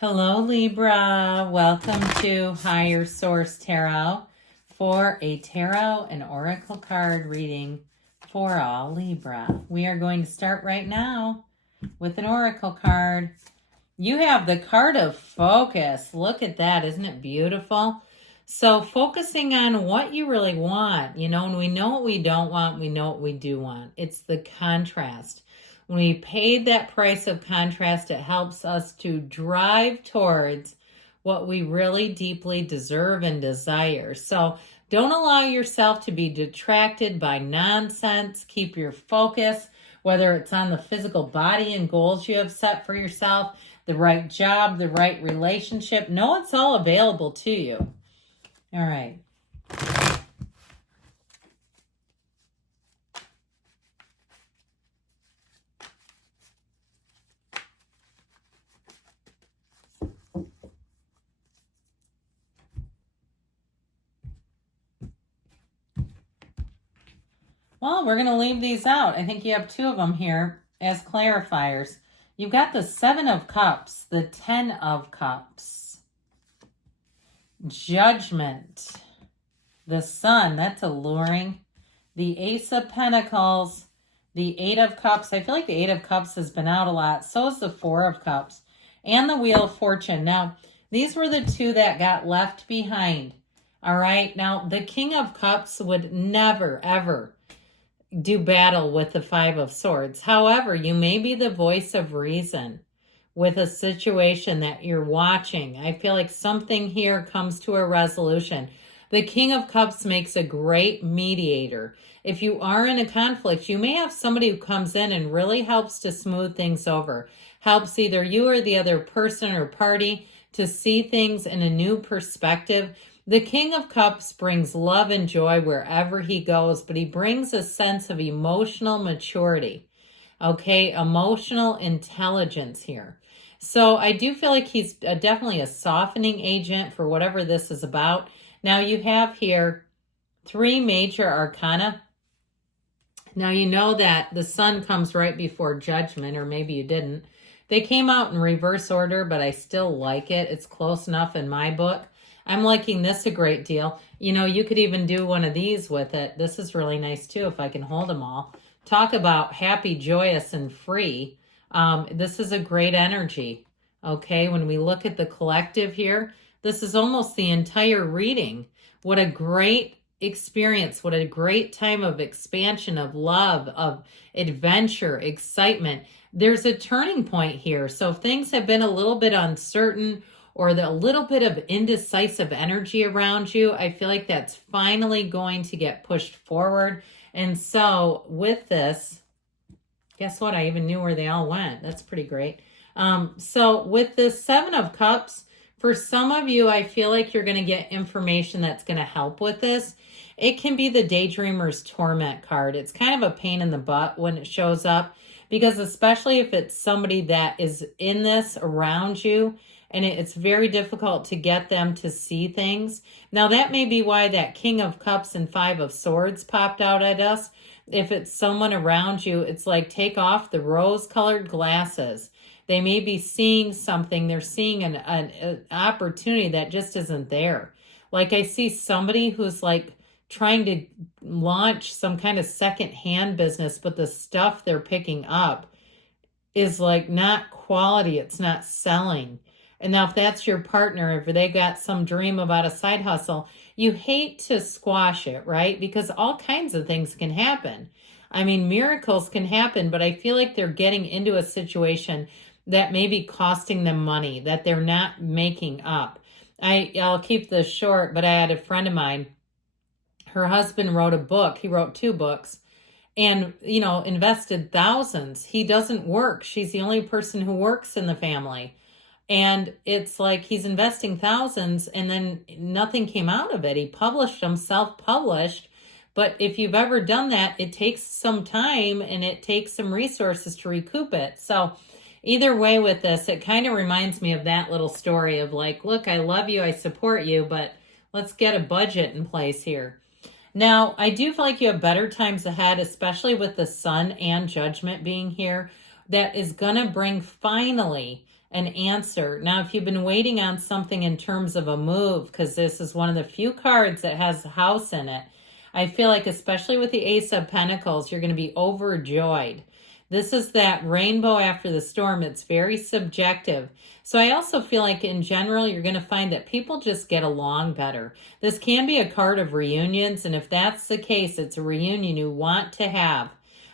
Hello, Libra. Welcome to Higher Source Tarot for a tarot and oracle card reading for all Libra. We are going to start right now with an oracle card. You have the card of focus. Look at that. Isn't it beautiful? So focusing on what you really want, and we know what we don't want, we know what we do want. It's the contrast. When we paid that price of contrast, it helps us to drive towards what we really deeply deserve and desire. So don't allow yourself to be detracted by nonsense. Keep your focus, whether it's on the physical body and goals you have set for yourself, the right job, the right relationship. Know it's all available to you. All right. Well, we're going to leave these out. I think you have two of them here as clarifiers. You've got the 7 of Cups, the 10 of Cups, Judgment, the Sun, that's alluring, the Ace of Pentacles, the 8 of Cups. I feel like the 8 of Cups has been out a lot. So is the 4 of Cups, and the Wheel of Fortune. Now, these were the two that got left behind. All right. Now, the King of Cups would never, ever do battle with the 5 of Swords. However, you may be the voice of reason with a situation that you're watching. I feel like something here comes to a resolution. The King of Cups makes a great mediator. If you are in a conflict, you may have somebody who comes in and really helps to smooth things over, helps either you or the other person or party to see things in a new perspective. The King of Cups brings love and joy wherever he goes, but he brings a sense of emotional maturity, okay? Emotional intelligence here. So I do feel like he's definitely a softening agent for whatever this is about. Now you have here 3 major arcana. Now you know that the Sun comes right before Judgment, or maybe you didn't. They came out in reverse order, but I still like it. It's close enough in my book. I'm liking this a great deal. You could even do one of these with it. This is really nice too, if I can hold them all. Talk about happy, joyous, and free. This is a great energy, okay? When we look at the collective here, this is almost the entire reading. What a great experience. What a great time of expansion, of love, of adventure, excitement. There's a turning point here. So if things have been a little bit uncertain, or a little bit of indecisive energy around you, I feel like that's finally going to get pushed forward. And so with this, guess what? I even knew where they all went. That's pretty great. So with this 7 of Cups, for some of you, I feel like you're going to get information that's going to help with this. It can be the Daydreamer's Torment card. It's kind of a pain in the butt when it shows up, because especially if it's somebody that is in this around you, and it's very difficult to get them to see things. Now, that may be why that King of Cups and 5 of Swords popped out at us. If it's someone around you, it's like take off the rose-colored glasses. They may be seeing something. They're seeing an opportunity that just isn't there. Like I see somebody who's like trying to launch some kind of second-hand business, but the stuff they're picking up is like not quality. It's not selling. And now if that's your partner, if they got some dream about a side hustle, you hate to squash it, right? Because all kinds of things can happen. I mean, miracles can happen, but I feel like they're getting into a situation that may be costing them money, that they're not making up. I'll keep this short, but I had a friend of mine, her husband wrote a book. He wrote 2 books and, invested thousands. He doesn't work. She's the only person who works in the family. And it's like he's investing thousands and then nothing came out of it. He published them, self-published. But if you've ever done that, it takes some time and it takes some resources to recoup it. So either way with this, it kind of reminds me of that little story of like, look, I love you, I support you, but let's get a budget in place here. Now, I do feel like you have better times ahead, especially with the Sun and Judgment being here. that is going to bring finally an answer. Now, if you've been waiting on something in terms of a move, because this is one of the few cards that has a house in it, I feel like especially with the Ace of Pentacles, you're going to be overjoyed. This is that rainbow after the storm. It's very subjective. So I also feel like in general, you're going to find that people just get along better. This can be a card of reunions. And if that's the case, it's a reunion you want to have.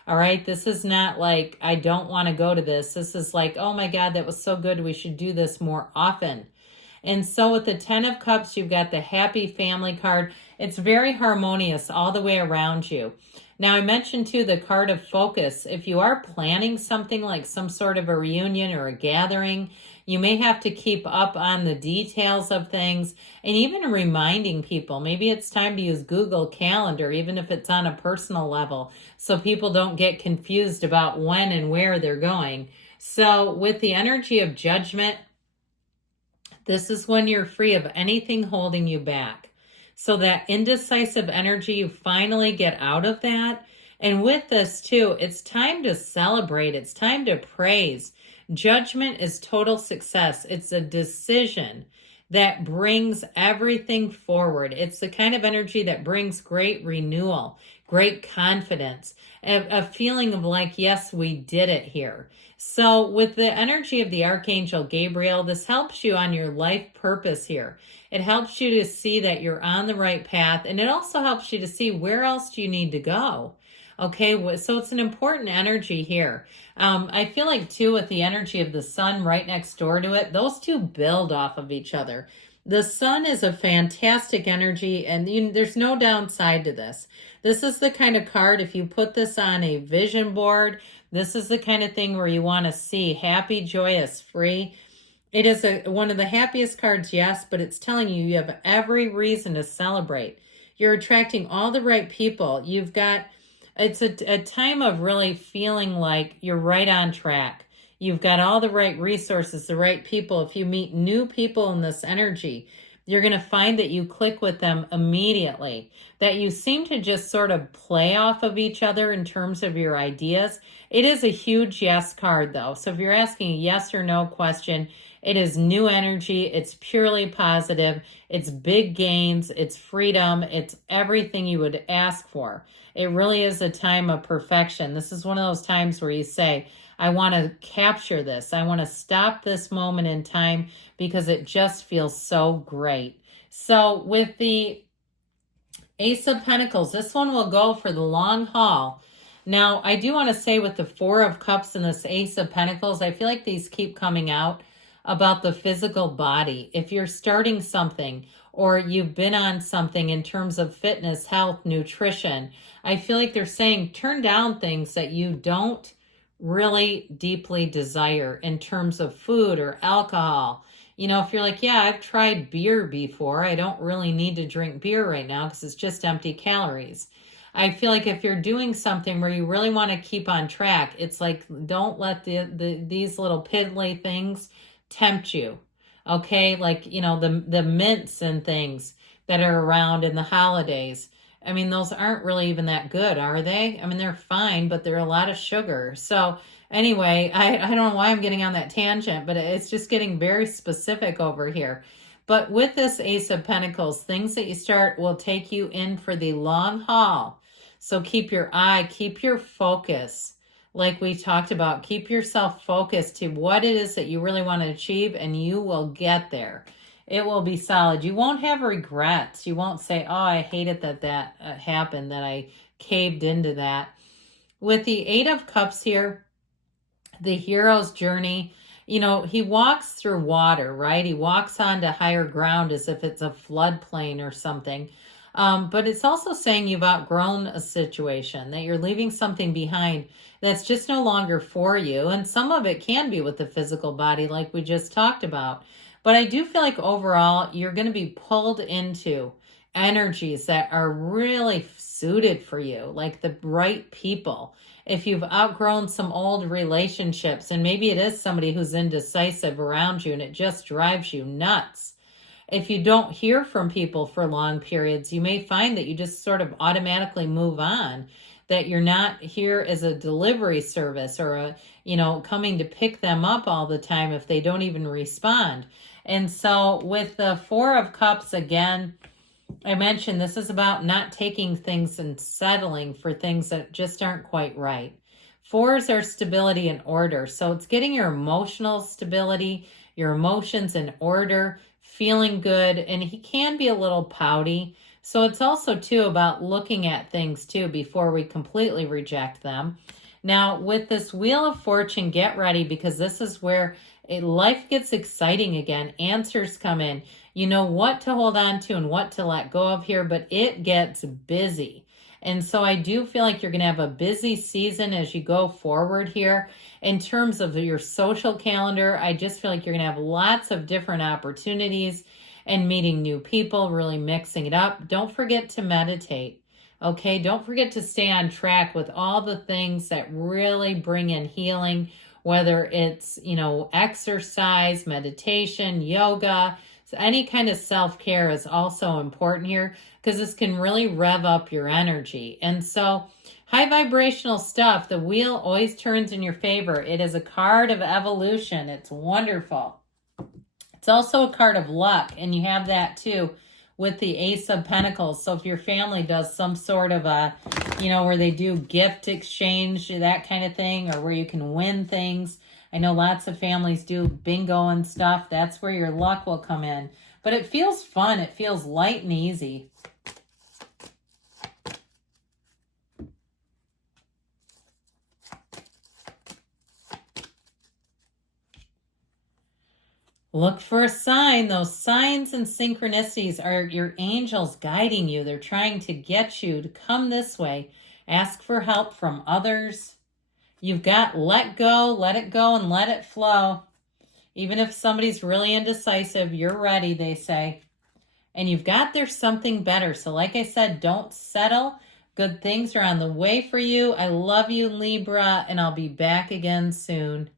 All right. This is not like, I don't want to go to this. This is like, oh my God, that was so good. We should do this more often. And so with the 10 of Cups, you've got the happy family card. It's very harmonious all the way around you. Now, I mentioned too the card of focus. If you are planning something like some sort of a reunion or a gathering, you may have to keep up on the details of things and even reminding people. Maybe it's time to use Google Calendar, even if it's on a personal level, so people don't get confused about when and where they're going. So with the energy of Judgment, this is when you're free of anything holding you back. So that indecisive energy, you finally get out of that. And with this too, it's time to celebrate. It's time to praise. Judgment is total success. It's a decision that brings everything forward. It's the kind of energy that brings great renewal, great confidence, a feeling of like, yes, we did it here. So with the energy of the Archangel Gabriel, this helps you on your life purpose here. It helps you to see that you're on the right path, and it also helps you to see where else do you need to go. Okay, so it's an important energy here. I feel like too with the energy of the sun right next door to it, those two build off of each other. The sun is a fantastic energy, and there's no downside to this. This is the kind of card, if you put this on a vision board, this is the kind of thing where you want to see happy, joyous, free. It is one of the happiest cards, yes, but it's telling you you have every reason to celebrate. You're attracting all the right people. It's a time of really feeling like you're right on track. You've got all the right resources, the right people. If you meet new people in this energy, you're going to find that you click with them immediately, that you seem to just sort of play off of each other in terms of your ideas. It is a huge yes card, though. So if you're asking a yes or no question, it is new energy. It's purely positive. It's big gains. It's freedom. It's everything you would ask for. It really is a time of perfection. This is one of those times where you say, I want to capture this. I want to stop this moment in time because it just feels so great. So with the Ace of Pentacles, this one will go for the long haul. Now, I do want to say with the Four of Cups and this Ace of Pentacles, I feel like these keep coming out about the physical body. If you're starting something or you've been on something in terms of fitness, health, nutrition, I feel like they're saying turn down things that you don't really deeply desire in terms of food or alcohol. You know, if you're like, yeah, I've tried beer before, I don't really need to drink beer right now because it's just empty calories. I feel like if you're doing something where you really want to keep on track, it's like, don't let these little piddly things tempt you. Okay, like, you know, the mints and things that are around in the holidays. I mean, those aren't really even that good, are they? I mean, they're fine, but they're a lot of sugar. So anyway, I don't know why I'm getting on that tangent, but it's just getting very specific over here. But with this Ace of Pentacles, things that you start will take you in for the long haul. So keep your eye, keep your focus. Like we talked about, keep yourself focused to what it is that you really want to achieve, and you will get there. It will be solid. You won't have regrets. You won't say, oh, I hated that happened, that I caved into that. With the Eight of Cups here, the hero's journey, you know, he walks through water, right? He walks onto higher ground as if it's a floodplain or something. But it's also saying you've outgrown a situation, that you're leaving something behind that's just no longer for you. And some of it can be with the physical body, like we just talked about. But I do feel like overall, you're going to be pulled into energies that are really suited for you, like the right people. If you've outgrown some old relationships, and maybe it is somebody who's indecisive around you and it just drives you nuts. If you don't hear from people for long periods, you may find that you just sort of automatically move on. that you're not here as a delivery service or coming to pick them up all the time if they don't even respond. And so with the Four of Cups, again, I mentioned this is about not taking things and settling for things that just aren't quite right. Fours are stability and order. So it's getting your emotional stability, your emotions in order, feeling good. And he can be a little pouty. So it's also, too, about looking at things, too, before we completely reject them. Now, with this Wheel of Fortune, get ready, because this is where life gets exciting again. Answers come in. You know what to hold on to and what to let go of here, but it gets busy. And so I do feel like you're going to have a busy season as you go forward here. In terms of your social calendar, I just feel like you're going to have lots of different opportunities and meeting new people, really mixing it up. Don't forget to meditate. Okay, don't forget to stay on track with all the things that really bring in healing, whether it's, exercise, meditation, yoga. So any kind of self-care is also important here, because this can really rev up your energy. And so high vibrational stuff, the wheel always turns in your favor. It is a card of evolution. It's wonderful. It's also a card of luck, and you have that too with the Ace of Pentacles. So if your family does some sort of where they do gift exchange, that kind of thing, or where you can win things. I know lots of families do bingo and stuff. That's where your luck will come in. But it feels fun. It feels light and easy. Look for a sign. Those signs and synchronicities are your angels guiding you. They're trying to get you to come this way. Ask for help from others. You've got let go, let it go, and let it flow. Even if somebody's really indecisive, you're ready, they say. And you've got there's something better. So like I said, don't settle. Good things are on the way for you. I love you, Libra, and I'll be back again soon.